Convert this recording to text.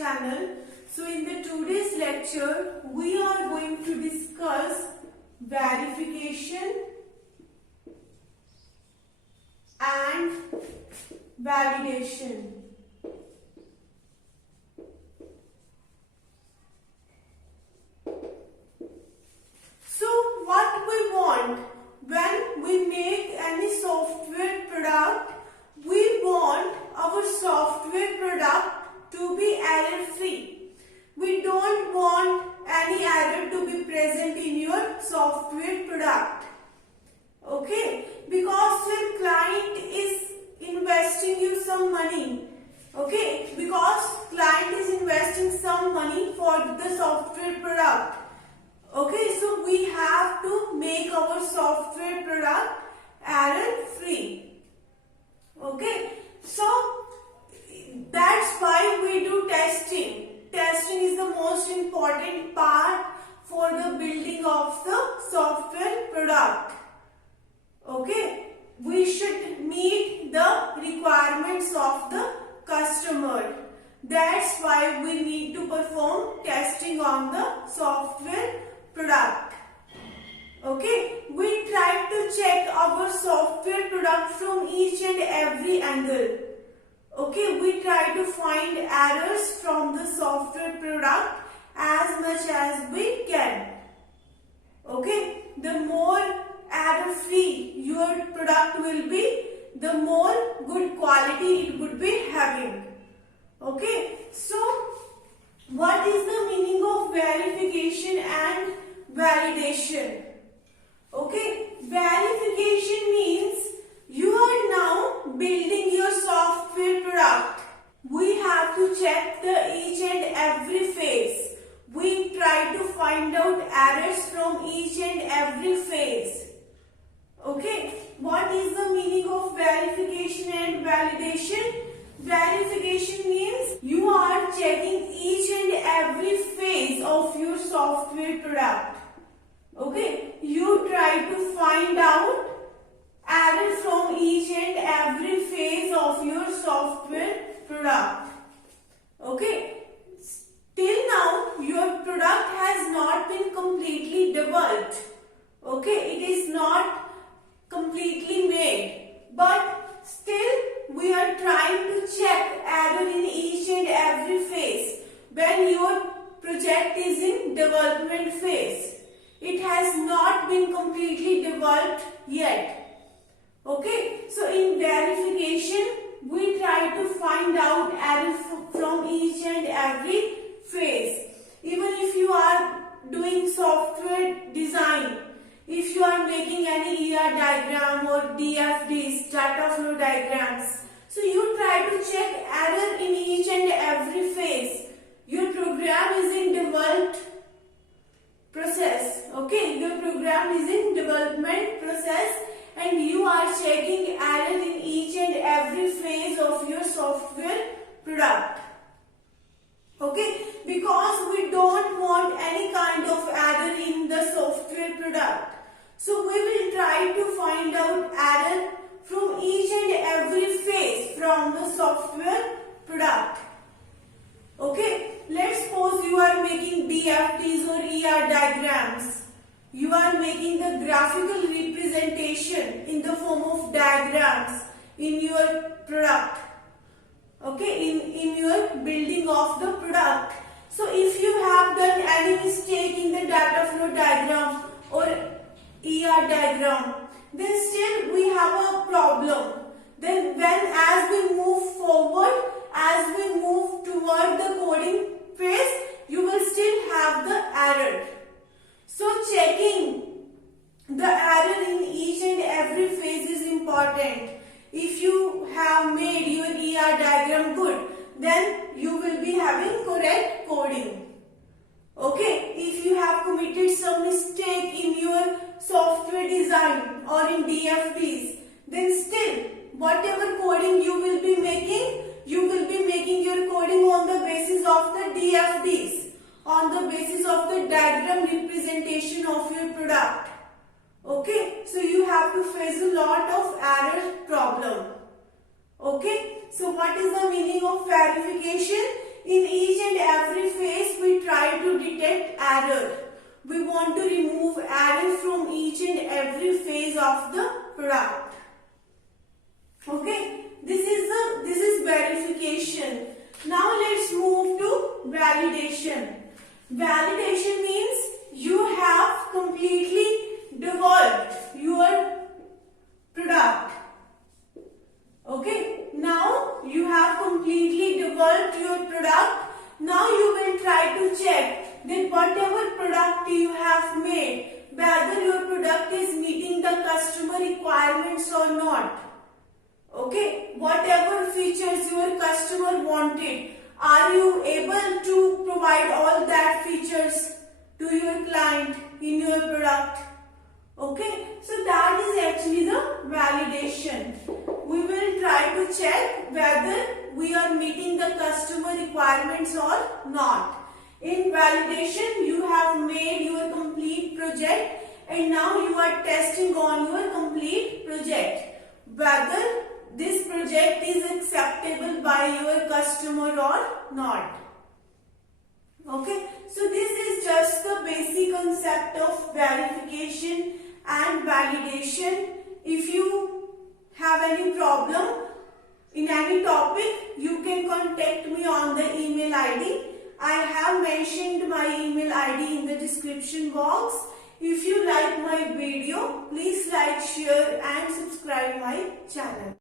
channel. So in the today's lecture, we are going to discuss verification and validation. So what we want when we make any software product, we want our software product to be error free. We don't want any error to be present in your software product. Okay, because your client is investing you some money. Okay, because client is investing some money for the software product. Okay, so we have to make our software product error free. Okay, so that's why we do testing. Testing is the most important part for the building of the software product. Okay, we should meet the requirements of the customer. That's why we need to perform testing on the software product. Okay, we try to check our software product from each and every angle. Okay, we try to find errors from the software product as much as we can. Okay, the more error free your product will be, the more good quality it would be having. Okay, so what is the meaning of verification and validation? Okay, verification means you are now building your software product. We have to check the each and every phase. We try to find out errors from each and every phase. Okay, what is the meaning of verification and validation? Verification means you are checking each and every phase of your software product. Okay, you try to find out error from each and every phase of your software product. Okay, till now your product has not been completely developed. Okay, it is not completely made, but still we are trying to check error in each and every phase. When your project is in development phase, it has not been completely developed yet. Okay, so in verification we try to find out error from each and every phase. Even if you are doing software design, if you are making any ER diagram or DFDs, data flow diagrams, so you try to check error in each and every phase. Your program is in developed process. Okay, your program is in development process and you are checking error in each and every phase of your software product. Okay, because we don't want any kind of error in the software product. So we will try to find out error from each and every phase from the software product. Okay, let's suppose you are making DFDs or ER diagrams. You are making the graphical representation in the form of diagrams in your product. Okay, in your building of the product. So if you have done any mistake in the data flow diagram or ER diagram, then still we have a problem. Then as we move forward, as we move toward the coding phase, you will still have the error. So checking the error in each and every phase is important. If you have made your ER diagram good, then you will be having correct coding. Okay, if you have committed some mistake in your software design or in DFDs, then still whatever coding you will be making your coding on the basis of the DFDs, on the basis of the diagram representation of your product. Okay, so you have to face a lot of error problem. Okay, so what is the meaning of verification? in each and every phase we try to detect error. We want to remove error from each and every phase of the product. Okay, this is verification. Now let's move to validation. Validation means you have completely developed your product. Okay, now you have completely developed your product. Now you will try to check that whatever product you have made, whether your product is meeting the customer requirements or not. Okay, whatever features your customer wanted, are you able to provide all that features to your client in your product? Okay, so that is actually the validation. We will try to check whether we are meeting the customer requirements or not. In validation, you have made your complete project and now you are testing on your complete project whether this project is acceptable by your customer or not. Okay, so this is just the basic concept of verification and validation. If you have any problem in any topic, you can contact me on the email ID. I have mentioned my email ID in the description box. If you like my video, please like, share and subscribe my channel.